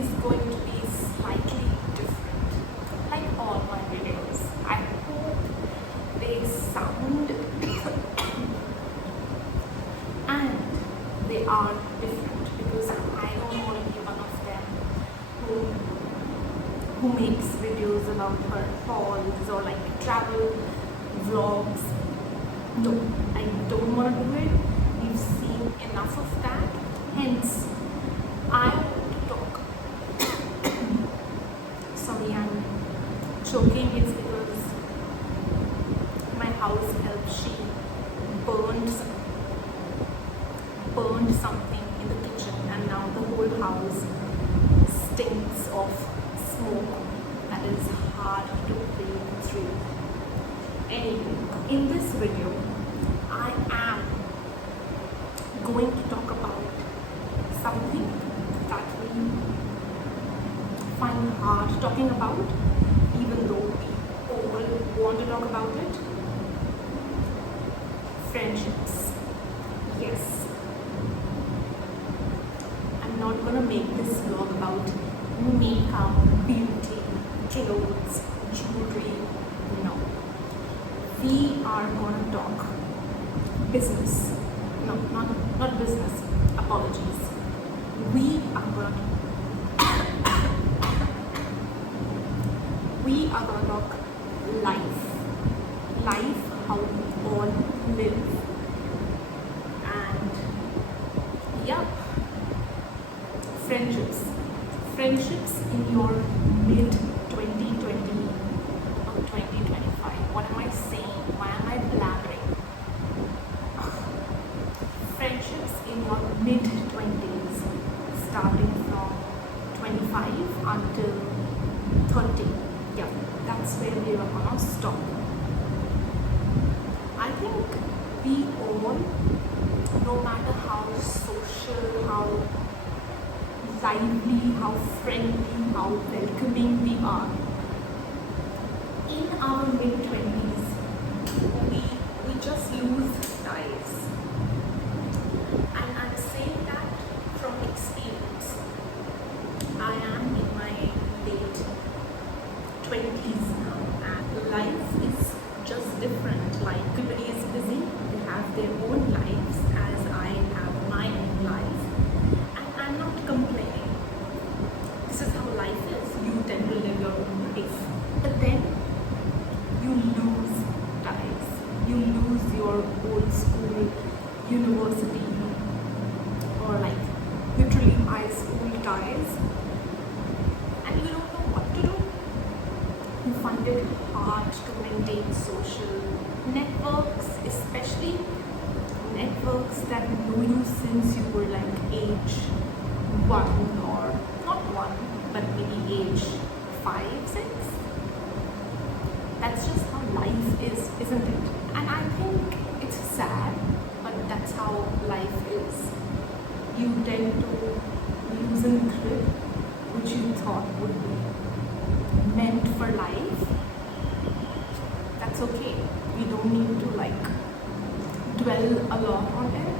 is going to be slightly different, like all my videos. I hope they sound and they are different, because I don't want to be one of them who makes videos about her hauls or like travel vlogs. No, I don't want to do it. We've seen enough of that. Hence, I want to talk. Sorry, I'm choking. It's because my house help. She burned something in the kitchen, and now the whole house stinks of smoke that is hard to breathe through. Anyway, in this video, I am going to talk about something that we find hard talking about, even though we all want to talk about it. Friendships. Yes. I'm not gonna make this vlog about makeup, beauty, clothes, jewelry. No. We are gonna talk business. No, not business. Apologies. We are gonna talk life. Life, how we all live. And yeah, friendships. Friendships in your mid 2020 or 2025. What am I saying? Why am I blabbering? Friendships in your mid 20s, starting from 25 until 30. Yeah, that's where we are gonna stop. I think we all, no matter how social, how lively, how friendly, how welcoming we are, in our mid 20s, we just lose ties. And I'm saying that from experience. I am in my late 20s now, and life is just different. Like, everybody is busy, they have their own lives, as I have my own life, and I'm not complaining. This is how life is. You tend to live your own life, but then you lose ties. You lose your old school, university, or like literally high school ties, and you don't know what to do. You find it hard to maintain social networks, especially networks that know you since you were like age 1, or not 1, but maybe age 5, 6. That's just how life is, isn't it? And I think it's sad, but that's how life is. You tend to loosen grip which you thought would be meant for life. That's okay. We don't need to like dwell a lot on it.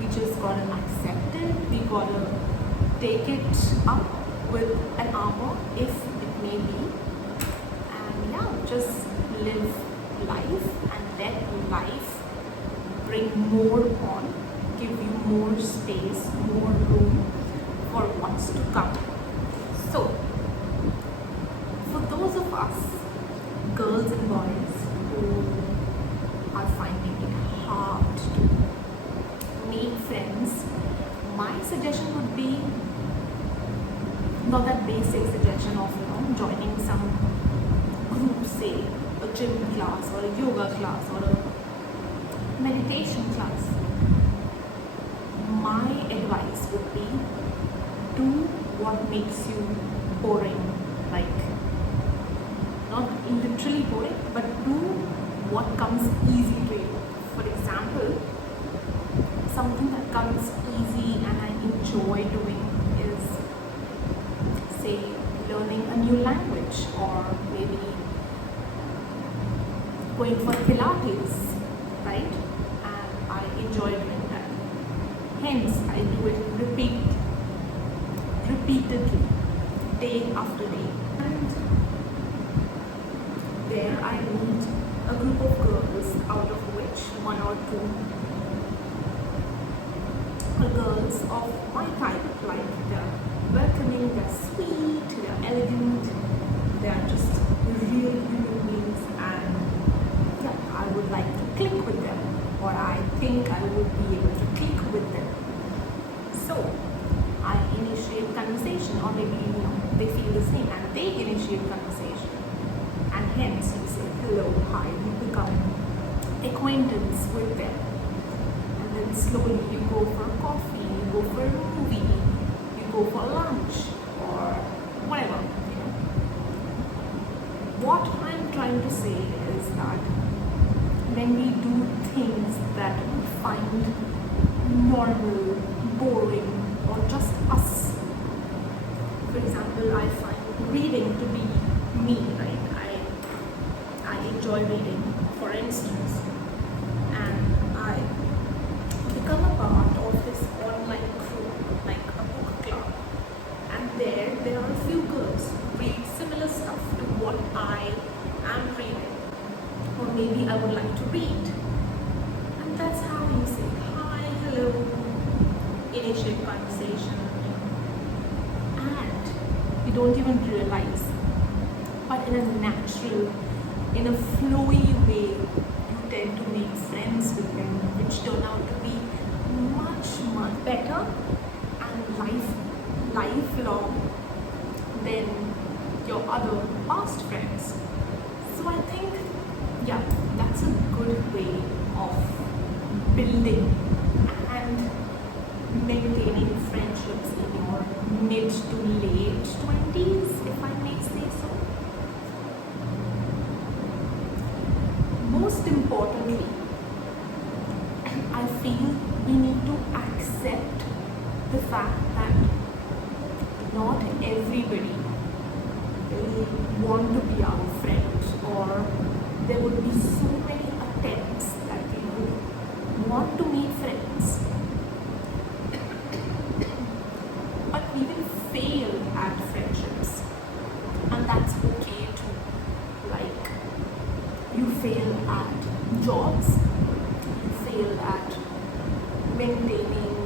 We just gotta accept it. We gotta take it up with an armor, if it may be, and yeah, just live life and let life bring more on, give you more space, more room for what's to come. So, for those of us, girls and boys, who are finding it hard to make friends, my suggestion would be not that basic suggestion of joining some group, say a gym class or a yoga class or a meditation class. My advice would be, do what makes you boring, like not literally boring, but do what comes easy to you. For example, something that comes easy and I enjoy doing is, say, learning a new language, or maybe going for Pilates, right? And I enjoy doing that. Hence, I do it repeatedly. day after day. And there I meet a group of girls, out of which one or two are girls of my type. Like, they're welcoming, they're sweet, they're elegant, they're just real human beings, and yeah, I would like to click with them, or I think I would be able to click with them. So I initiate conversation, or maybe they feel the same and they initiate conversation, and hence you say hello, hi, you become acquaintance with them, and then slowly you go for coffee, you go for a movie, you go for lunch, or whatever. What I'm trying to say is that when we do things that we find normal, boring, or just us. For example, I find reading to be me, right? I enjoy reading, for instance, and I become a part of this online crew, like a book club, and there are a few girls who read similar stuff to what I am reading, or maybe I would like to read, and that's how you say hi, hello, initiate conversation, and you don't even realize, but in a natural, in a flowy way, you tend to make friends with them, which turn out to be much better and lifelong than your other past friends. So I think, yeah, that's a good way of building and maintaining friendships in your mid to late 20s, if I may say so. Most importantly, I feel we need to accept the fact that not everybody will want to be our friend, or there would be so many attempts that we would want to make friends, but we will fail at friendships, and that's okay too. Like, you fail at jobs, you fail at maintaining,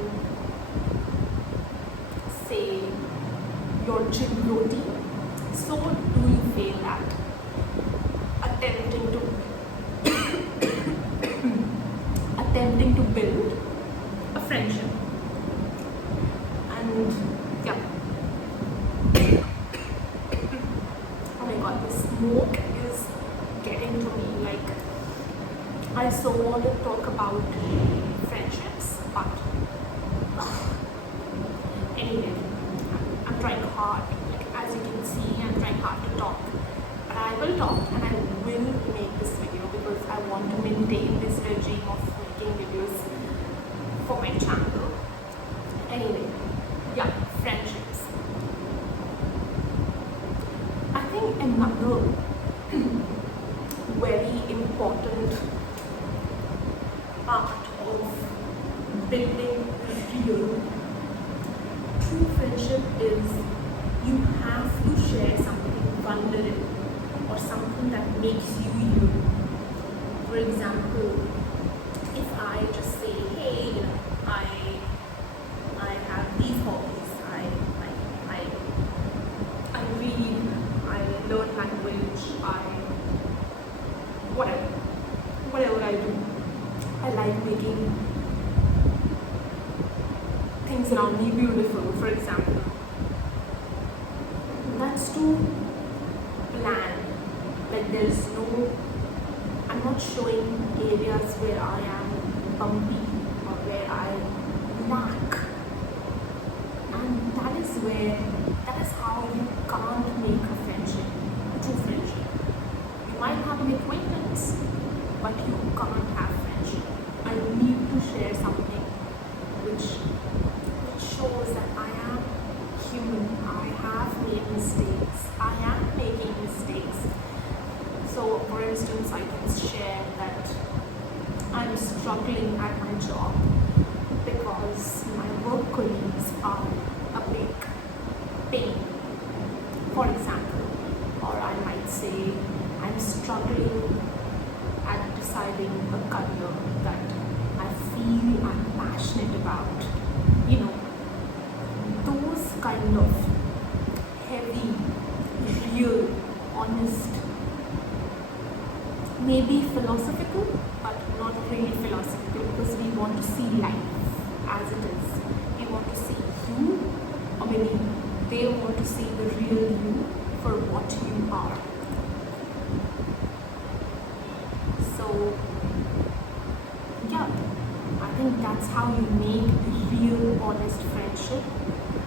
say, your gym routine, so do you fail at attempting to build a friendship. And yeah, oh my god, this smoke is getting to me. Like, I so want to talk about friendships, but anyway, I'm trying hard. Like, as you can see, I'm trying hard to talk. But I will talk, and I will make this video because I want to maintain this regime of making videos for my channel. Anyway, yeah, friendships. I think another very important part of building real true friendship is you have to share something vulnerable, or something that makes you you. For example, if I just say, hey, I have these hobbies, I read, I learn language, whatever I do. I like making things around me beautiful, for example. That's too bland. Like, I'm not showing areas where I am bumpy or where I lack. And that is how you can't make a friendship, a true friendship. You might have an acquaintance, but you can't have friendship. I need to share something which shows that I am human. I have made mistakes. I am making mistakes. So, for instance, I can share that I'm struggling at my job because my work colleagues are a big pain. struggling at deciding a career that I feel I'm passionate about. You know, those kind of heavy, real, honest, maybe philosophical, but not really philosophical, because we want to see life as it is. We want to see you, or maybe they want to see the real you for what you are. So, yeah, I think that's how you make real, honest friendship,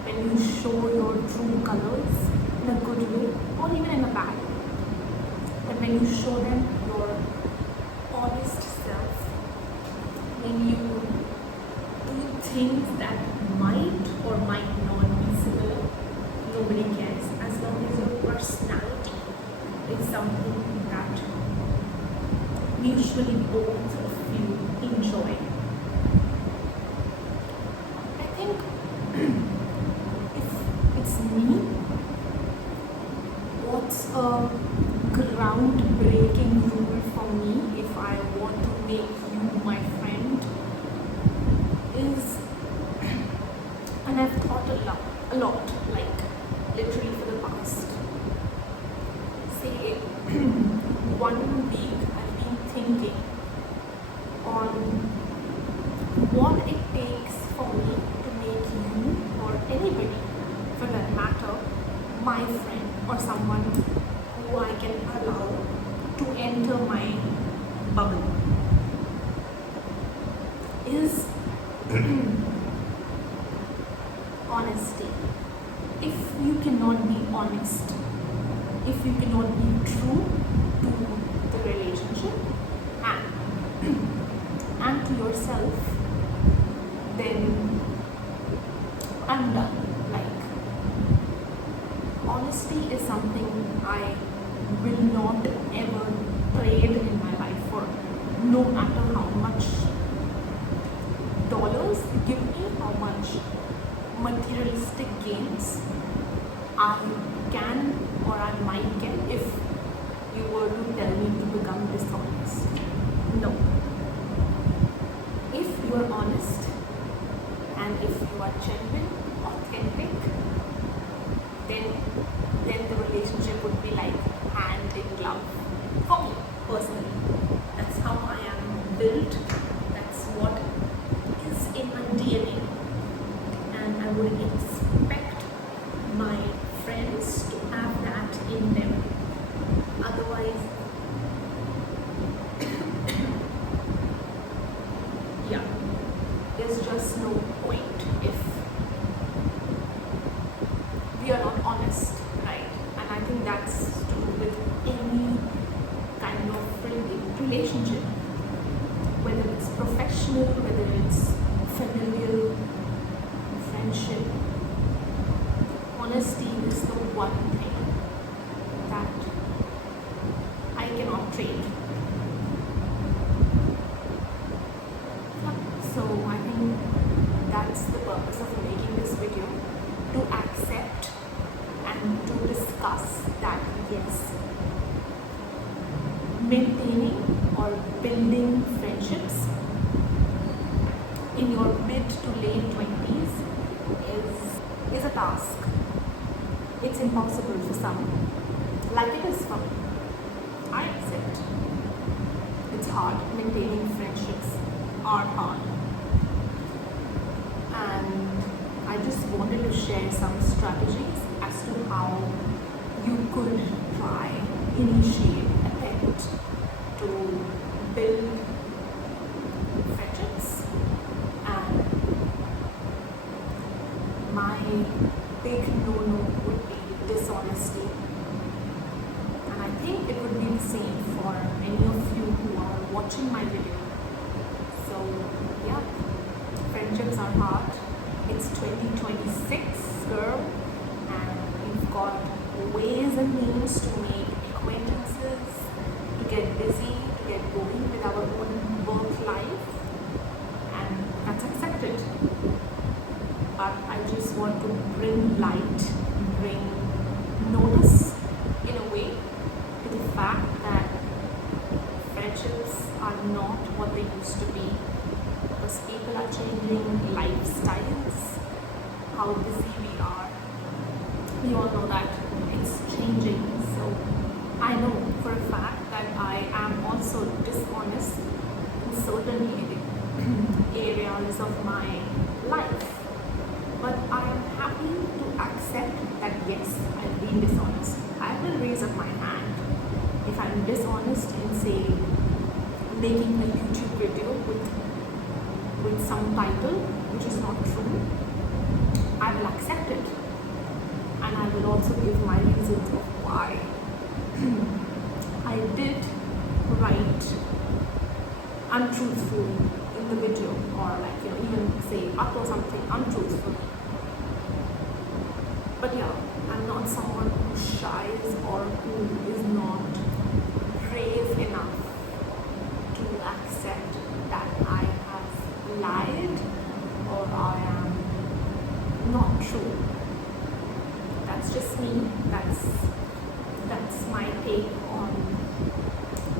when you show your true colors in a good way or even in a bad way. But when you show them your honest self, when you do things that might or might not be similar, nobody cares, as long as your personality is something that mutually both of you enjoy. I think if it's me, what's a groundbreaking rule for me if I want to make you my friend is, and I've thought a lot, like literally for the past, say, 1 week, I've been thinking on what it takes for me to make you, or anybody for that matter, my friend, or someone who I can allow to enter my bubble. Is honesty. If you cannot be honest, if you cannot be true to the relationship and to yourself, then I'm done. Like, honesty is something I will not ever trade in my life for, no matter how much dollars you give me, how much materialistic gains I can or I might get if you were to tell me to become dishonest. No. If you are honest and if you are genuine, authentic, then the relationship would be like hand in glove. For me, personally. That's how I am built. That's what is in my DNA. And I would expect my friends to have that in them. Otherwise, yeah, there's just no point if we are not honest, right? And I think that's true with any kind of relationship, whether it's professional, whether it's familial, friendship. Honesty is the one thing that I cannot trade. So I think that's the purpose of making this video, to accept and to discuss that yes, maintaining or building friendships in your mid to late 20s is a task. It's impossible for some, like it is for me. I accept. It's hard. Maintaining friendships are hard. And I just wanted to share some strategies as to how you could try, initiate, attempt to build friendships. And my big no-no would be dishonesty. And I think it would be the same for any of you who are watching my video. So yeah, friendships are hard. It's 2026, girl, and we've got ways and means to make acquaintances, to get busy, to get going with our own work life, and that's accepted. But I just want to bring light, bring notice in a way to the fact that not what they used to be, because people are changing lifestyles, how busy we are. We all know that it's changing. So I know for a fact that I am also dishonest in certain areas of my life. But I am happy to accept that yes, I've been dishonest. I will raise up my hand if I'm dishonest in, say, making a YouTube video with some title which is not true. I will accept it, and I will also give my reasons of why I did write untruthful in the video, or even say upload something untruthful. But yeah, I'm not someone who shies or who is not brave enough to accept that I have lied or I am not true. That's just me. That's my take on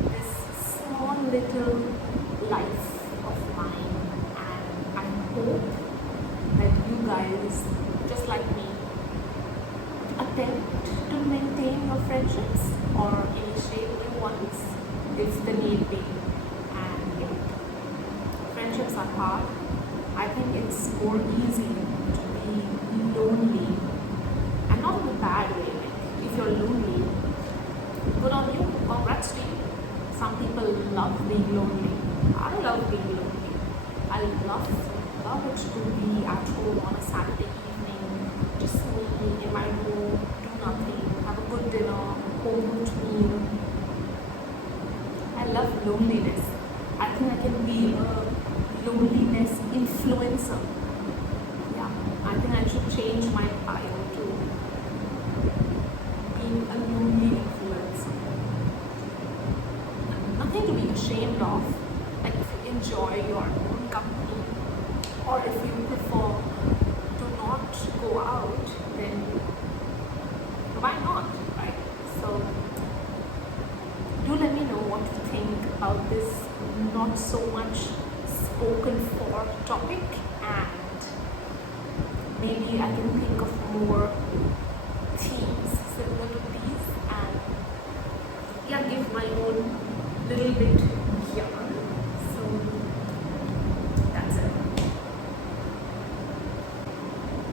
this small little life of mine, and I hope that you guys, just like me, attempt to maintain your friendships or initiate new ones if the need be. And friendships are hard. I think it's more easy to be lonely, and not in a bad way. Like, if you're lonely, good on you, congrats to you. Some people love being lonely. I love being lonely. I love it to be at home on a Saturday evening, just me in my room, do nothing, have a good dinner, home cooked meal. I love loneliness. I think I can be a loneliness influencer. Yeah, I think I should change my bio to being a lonely influencer. Nothing to be ashamed of. Like, if you enjoy your own company, or if you prefer to not go out, then why not, right? So do let me know what you think about this not so much spoken for topic, and maybe I can think of more themes similar to these, and yeah, give my own little bit here.